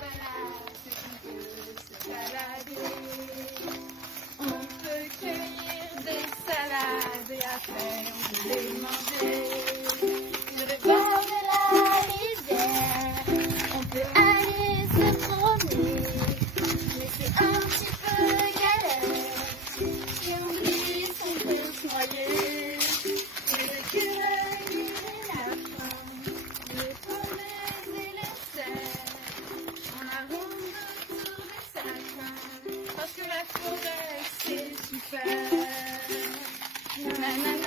balade, on peut se balader. On peut cueillir des salades et après on peut les manger. Sur le bord de la rivière, on peut aller se promener. Mais c'est un petit peu galère, si on glisse on peut se noyer. Et l'écureuil et les lapins, les pommes et les cerfs, on a ronde autour des sapins, parce que la forêt c'est super. Nanana.